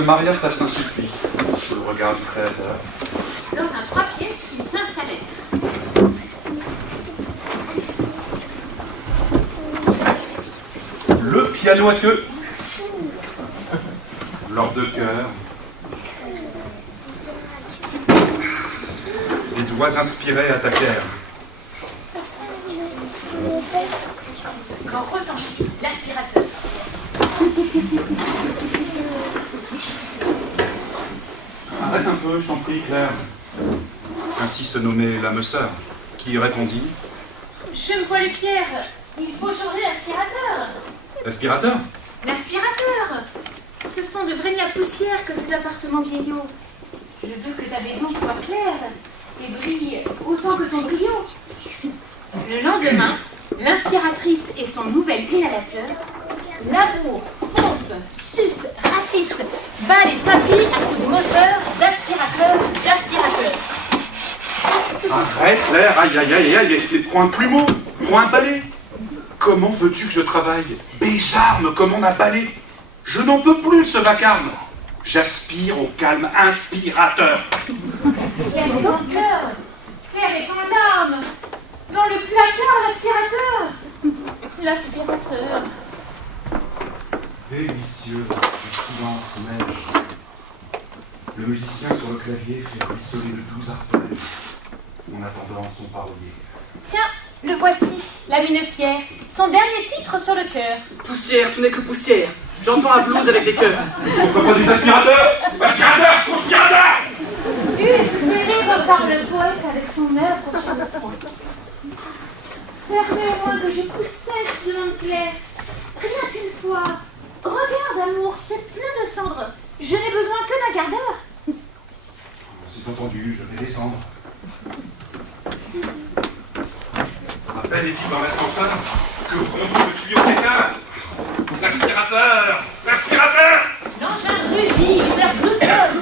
se marièrent à Saint-Sulpice, sous le regard du Créateur. Dans un 3 pièces, ils s'installèrent. Le piano à queue. Leurs deux cœurs. Les doigts inspirés attaquèrent. Quand retentit l'aspirateur. Arrête un peu, je t'en prie, Claire. Ainsi se nommait l'âme sœur, qui répondit. Je me vois les pierres. Il faut changer l'aspirateur. L'aspirateur? L'aspirateur. Ce sont de vraies poussières que ces appartements vieillots. Je veux que ta maison soit claire et brille autant que ton brio. Le lendemain, l'inspiratrice et son nouvel inhalateur labourent, pompent, sucent, ratissent, bat les tapis à coups de moteur, d'aspirateur. Arrête, Claire, aïe, aïe, aïe, aïe, prends un plumeau, prends un balai. Comment veux-tu que je travaille? Béjarme comme on a balai. Je n'en peux plus de ce vacarme. J'aspire au calme inspirateur. Claire est ton cœur, Claire est ton âme. Dans le placard, l'aspirateur. Délicieux, le silence neige. Le musicien sur le clavier fait ruisseler de 12 arpèges en attendant son parolier. Tiens, le voici, la mine fière, son dernier titre sur le cœur. Poussière, tout n'est que poussière. J'entends un blues avec des cœurs. Pourquoi pas des aspirateurs? Aspirateur, conspirateur! Serré repart le poète avec son œuvre sur le front. Permets-moi que je poussette devant Claire. Rien qu'une fois. Regarde, amour, c'est plein de cendres. Je n'ai besoin que d'un quart d'heure. C'est entendu, je vais descendre. À peine est-il dans l'ascenseur que rondit le tuyau d'écart. L'aspirateur! L'aspirateur! L'engin rugit, vers l'automne.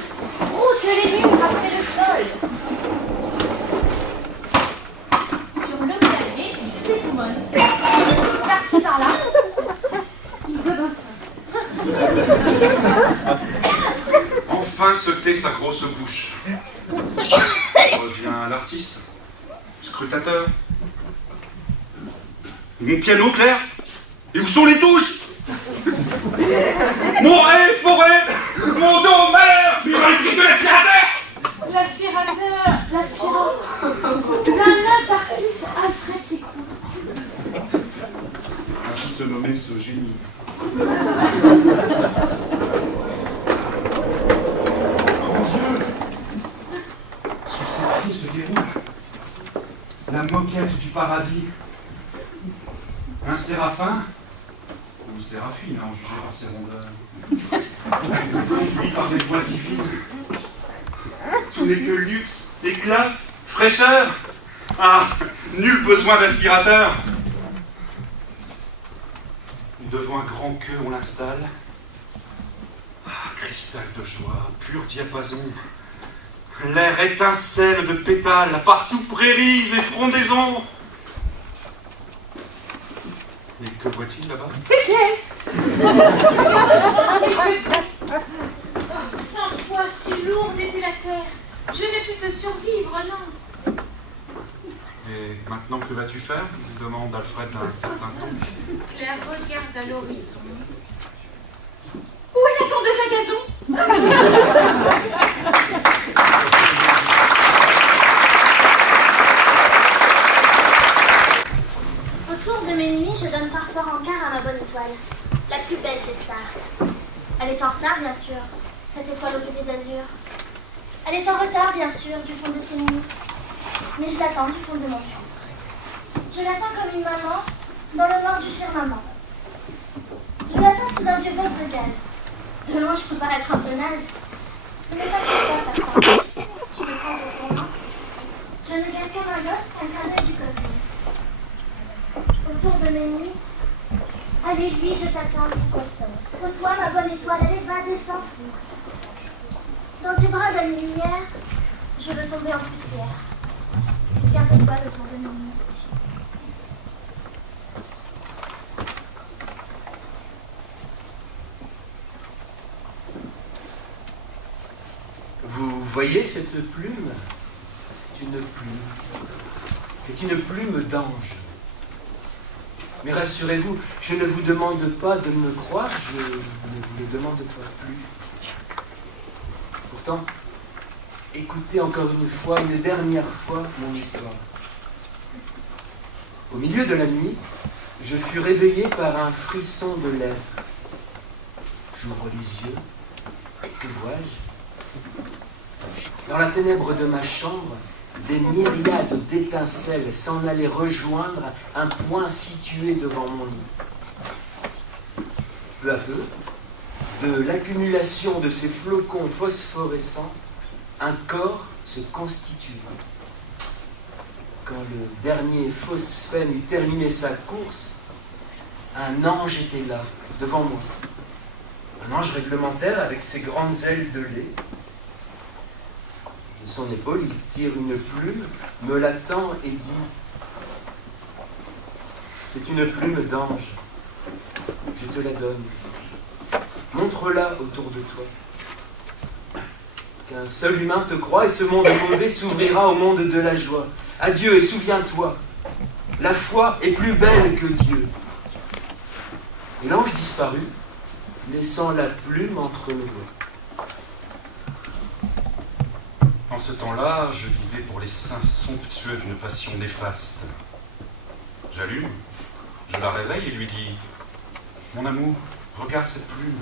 Route les murs après le sol. Sur le clavier, il s'écoumonne. Par-ci, par-là. Il godince. Enfin se tait sa grosse bouche. Revient l'artiste, scrutateur. Mon piano, Claire? Et où sont les touches? Mon ré, forêt, mon dos, malheur, miracle de l'aspirateur! L'aspirant. D'un infarctus, Alfred s'écroule. Ainsi se nommait ce génie. Mon Dieu! Sous ses pieds se déroule la moquette du paradis. Un séraphin, ou séraphine, en jugé par ses rondeurs, conduit par des voix divines. Tout n'est que luxe, éclat, fraîcheur. Ah, nul besoin d'aspirateur. Devant un grand queue, on l'installe. Ah, cristal de joie, pur diapason. L'air étincelle de pétales, partout prairies et frondaisons. Et que voit-il là-bas? C'est Claire. 100 fois si lourde était la terre, je n'ai pu te survivre, non. Et maintenant, que vas-tu faire? Demande Alfred d'un certain ton. Claire regarde à l'horizon. Où est la tondeuse à gazon? Autour de mes nuits, je donne parfois rencard à ma bonne étoile, la plus belle des stars. Elle est en retard, bien sûr, cette étoile au baiser d'azur. Elle est en retard, bien sûr, du fond de ses nuits. Mais je l'attends du fond de mon cœur. Je l'attends comme une maman dans le noir du firmament. Je l'attends sous un vieux bec de gaz. De loin, je peux paraître un peu naze. Mais ne t'inquiète pas, papa. Si tu me prends au tournant, je ne garde comme un gosse un clin d'œil du cosmos. Autour de mes nuits, à l'aiguille, je t'attends, je console. Pour toi, ma bonne étoile, allez, va, descends. Dans tes bras de lumière, je veux tomber en poussière. Poussière d'étoiles autour de mes nuits. Vous voyez cette plume? C'est une plume. C'est une plume d'ange. Mais rassurez-vous, je ne vous demande pas de me croire, je ne vous le demande pas plus. Pourtant, écoutez encore une fois, une dernière fois, mon histoire. Au milieu de la nuit, je fus réveillé par un frisson de lèvres. J'ouvre les yeux, et que vois-je? Dans la ténèbre de ma chambre, des myriades d'étincelles s'en allaient rejoindre un point situé devant mon lit. Peu à peu, de l'accumulation de ces flocons phosphorescents, un corps se constitue. Quand le dernier phosphène eut terminé sa course, un ange était là, devant moi. Un ange réglementaire avec ses grandes ailes de lait. De son épaule, il tire une plume, me la tend et dit « C'est une plume d'ange. Je te la donne. Montre-la autour de toi. Qu'un seul humain te croit et ce monde mauvais s'ouvrira au monde de la joie. Adieu et souviens-toi, la foi est plus belle que Dieu. » Et l'ange disparut, laissant la plume entre nos doigts. En ce temps-là, je vivais pour les seins somptueux d'une passion néfaste. J'allume, je la réveille et lui dis « Mon amour, regarde cette plume.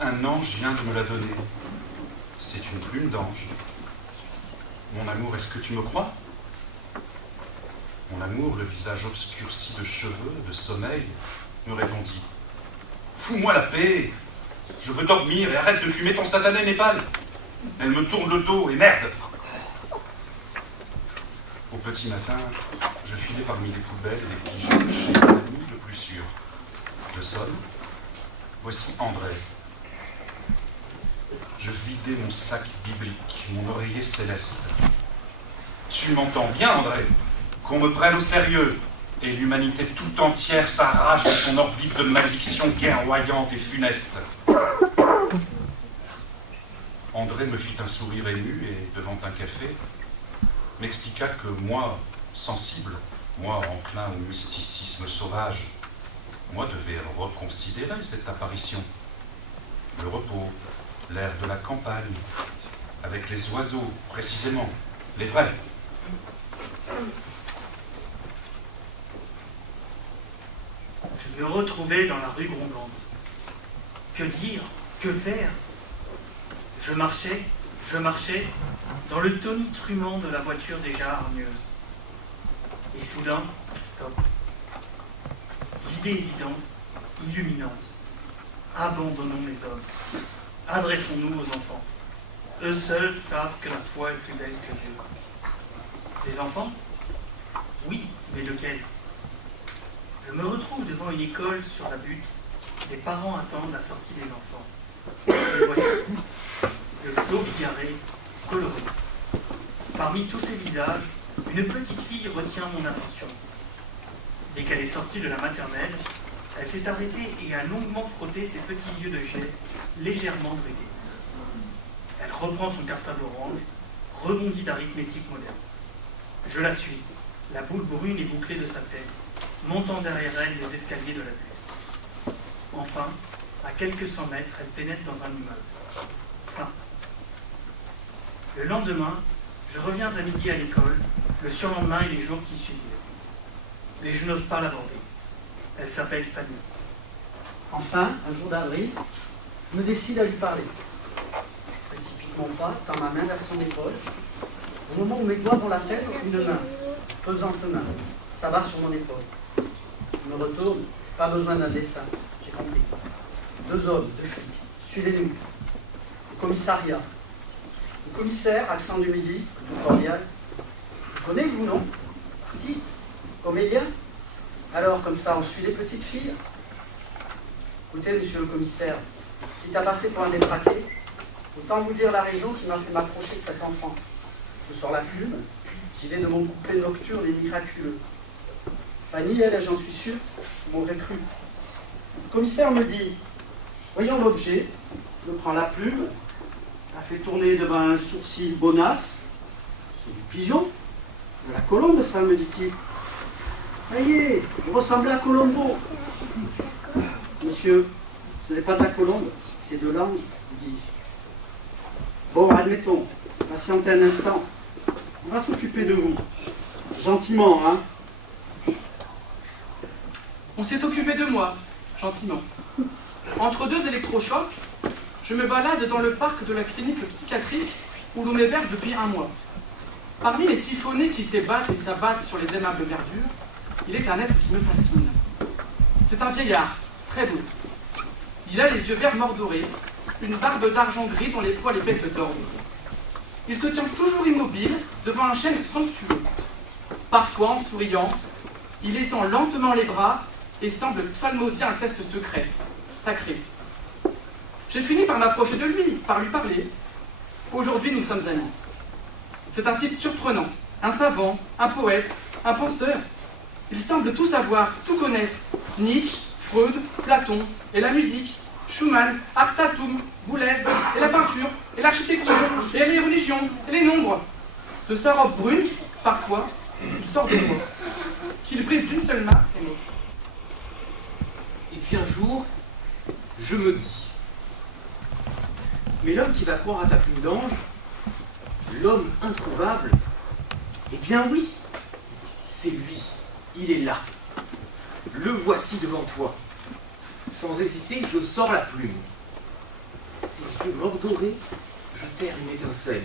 Un ange vient de me la donner. C'est une plume d'ange. Mon amour, est-ce que tu me crois ?» Mon amour, le visage obscurci de cheveux, de sommeil, me répondit « Fous-moi la paix. Je veux dormir et arrête de fumer ton satané népal. Elle me tourne le dos et merde !» Au petit matin, je filais parmi les poubelles et les bijoux chez l'ami le plus sûr. Je sonne. Voici André. Je vidais mon sac biblique, mon oreiller céleste. Tu m'entends bien, André? Qu'on me prenne au sérieux. Et l'humanité tout entière s'arrache de son orbite de malédiction guerroyante et funeste. André me fit un sourire ému et, devant un café, m'expliqua que moi, sensible, moi enclin au mysticisme sauvage, moi devais reconsidérer cette apparition. Le repos, l'air de la campagne, avec les oiseaux, précisément, les vrais. Je me retrouvais dans la rue Grondante. Que dire? Que faire? Je marchais, dans le tonitrument de la voiture déjà hargneuse. Et soudain, stop. L'idée évidente, illuminante. Abandonnons les hommes. Adressons-nous aux enfants. Eux seuls savent que la foi est plus belle que Dieu. Les enfants? Oui, mais lequel? Je me retrouve devant une école sur la butte. Les parents attendent la sortie des enfants. Et voici. Le flot bigarré, coloré. Parmi tous ces visages, une petite fille retient mon attention. Dès qu'elle est sortie de la maternelle, elle s'est arrêtée et a longuement frotté ses petits yeux de jet, légèrement bridés. Elle reprend son cartable orange, rebondit d'arithmétique moderne. Je la suis, la boule brune et bouclée de sa tête, montant derrière elle les escaliers de la butte. Enfin, à quelques 100 mètres, elle pénètre dans un immeuble. Fin. Le lendemain, je reviens à midi à l'école, le surlendemain et les jours qui suivirent. Mais je n'ose pas l'aborder. Elle s'appelle Fanny. Enfin, un jour d'avril, je me décide à lui parler. Je précipite mon pas, tends ma main vers son épaule. Au moment où mes doigts vont l'atteindre, une main, pesante main, s'abat sur mon épaule. Je me retourne, pas besoin d'un dessin, j'ai compris. 2 hommes, 2 flics, suivez-nous. Le commissariat. Le commissaire, accent du midi, plutôt cordial. Vous connaissez, vous, non? Artiste? Comédien? Alors, comme ça, on suit les petites filles? Écoutez, monsieur le commissaire, quitte à passer pour un détraqué, autant vous dire la raison qui m'a fait m'approcher de cet enfant. Je sors la plume, j'y vais de mon couplet nocturne et miraculeux. Fanny, elle, j'en suis sûr, m'aurait cru. Le commissaire me dit, voyons l'objet, me prend la plume, a fait tourner devant un sourcil bonasse. C'est du pigeon. De la colombe, ça, me dit-il. Ça y est, vous ressemblez à Colombo. Monsieur, ce n'est pas de la colombe, c'est de l'ange, dis-je. Bon, admettons, patientez un instant. On va s'occuper de vous. Gentiment, hein. On s'est occupé de moi, gentiment. Entre deux électrochocs, je me balade dans le parc de la clinique psychiatrique où l'on m'héberge depuis 1 mois. Parmi les siphonnés qui s'ébattent et s'abattent sur les aimables verdures, il est un être qui me fascine. C'est un vieillard, très beau. Il a les yeux verts mordorés, une barbe d'argent gris dont les poils épais se tordent. Il se tient toujours immobile devant un chêne somptueux. Parfois, en souriant, il étend lentement les bras et semble psalmodier un test secret, sacré. J'ai fini par m'approcher de lui, par lui parler. Aujourd'hui, nous sommes amis. C'est un type surprenant, un savant, un poète, un penseur. Il semble tout savoir, tout connaître. Nietzsche, Freud, Platon, et la musique, Schumann, Art Tatum, Boulez, et la peinture, et l'architecture, et les religions, et les nombres. De sa robe brune, parfois, il sort des mots, qu'il brise d'une seule main ses mots. Et puis un jour, je me dis, mais l'homme qui va croire à ta plume d'ange, l'homme introuvable, eh bien oui, c'est lui, il est là. Le voici devant toi. Sans hésiter, je sors la plume. Ses yeux mordorés jetèrent une étincelle.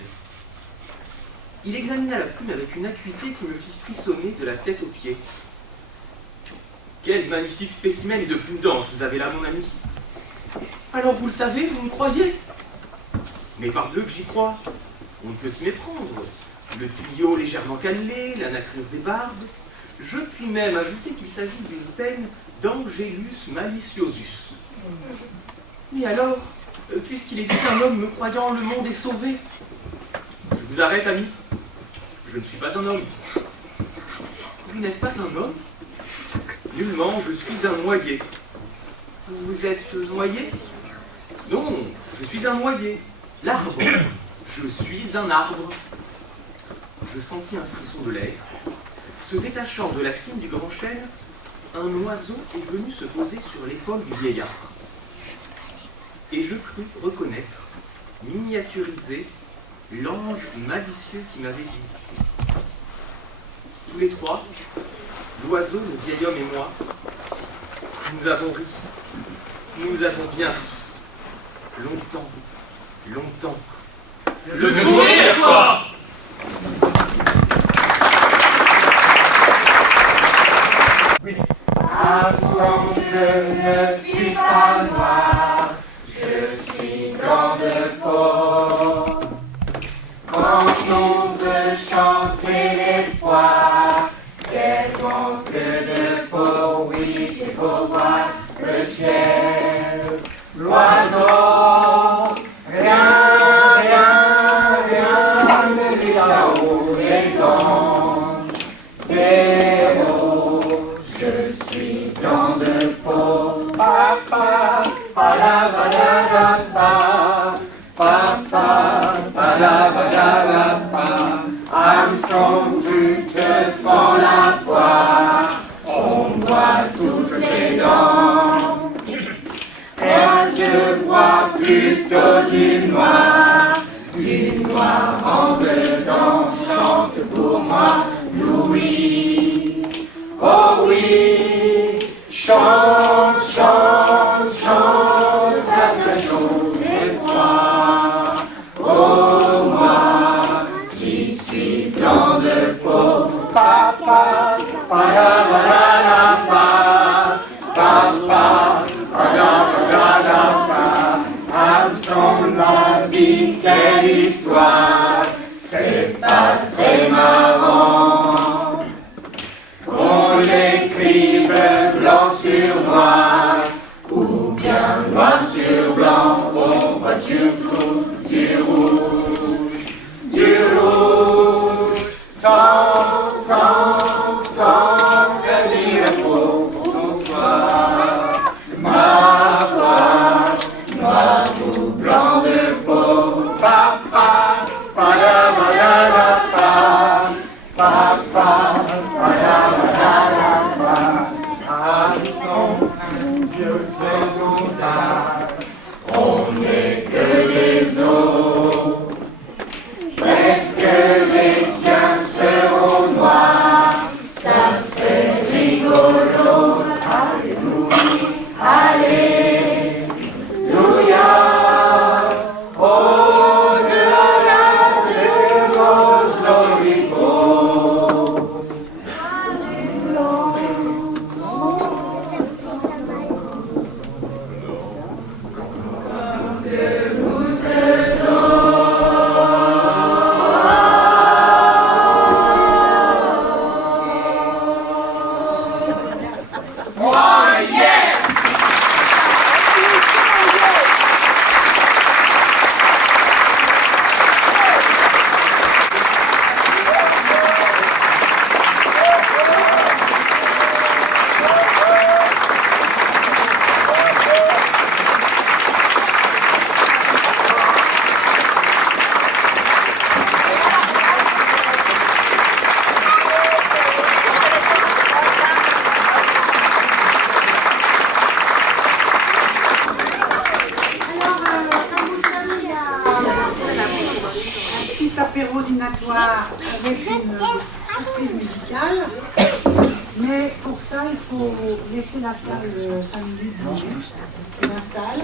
Il examina la plume avec une acuité qui me fit frissonner de la tête aux pieds. Quel magnifique spécimen de plume d'ange vous avez là, mon ami. Alors vous le savez, vous me croyez? Mais parbleu que j'y crois. On ne peut s'y méprendre. Le tuyau légèrement cannelé, la nacreuse des barbes. Je puis même ajouter qu'il s'agit d'une peine d'Angelus maliciosus. Mais alors, puisqu'il est dit qu'un homme me croyant, le monde est sauvé. Je vous arrête, ami. Je ne suis pas un homme. Vous n'êtes pas un homme? Nullement, je suis un noyer. Vous êtes noyé? Non, je suis un noyer. L'arbre. Je suis un arbre. Je sentis un frisson de l'air. Se détachant de la cime du grand chêne, un oiseau est venu se poser sur l'épaule du vieillard. Et je crus reconnaître, miniaturisé, l'ange malicieux qui m'avait visité. Tous les trois, l'oiseau, le vieil homme et moi, nous avons ri. Nous avons bien ri. Longtemps, longtemps. Le fou rire, quoi! Avant je ne suis pas noir, je suis blanc de peau. Quand on veut chanter l'espoir, quel manque de peau, oui j'ai beau voir le ciel, l'oiseau, rien, rien, rien ne vit là-haut les anges, zéro. Je suis blanc de peau, papa, palabadabapa, papa, palabadabapa. Armstrong, tu te fends la poire, on voit toutes les dents. Moi je vois plutôt du noir en dedans. Chante pour moi, Louis. Oh oui, chante, chante, chante, ça te chaud et froid. Oh moi, qui suis blanc de peau, papa, palabadabapa, papa, palabadabapa. Armstrong, la vie, quelle histoire, c'est pas très marrant. apéro dînatoire avec une surprise musicale. Mais pour ça, il faut laisser la salle 5 minutes. On s'installe.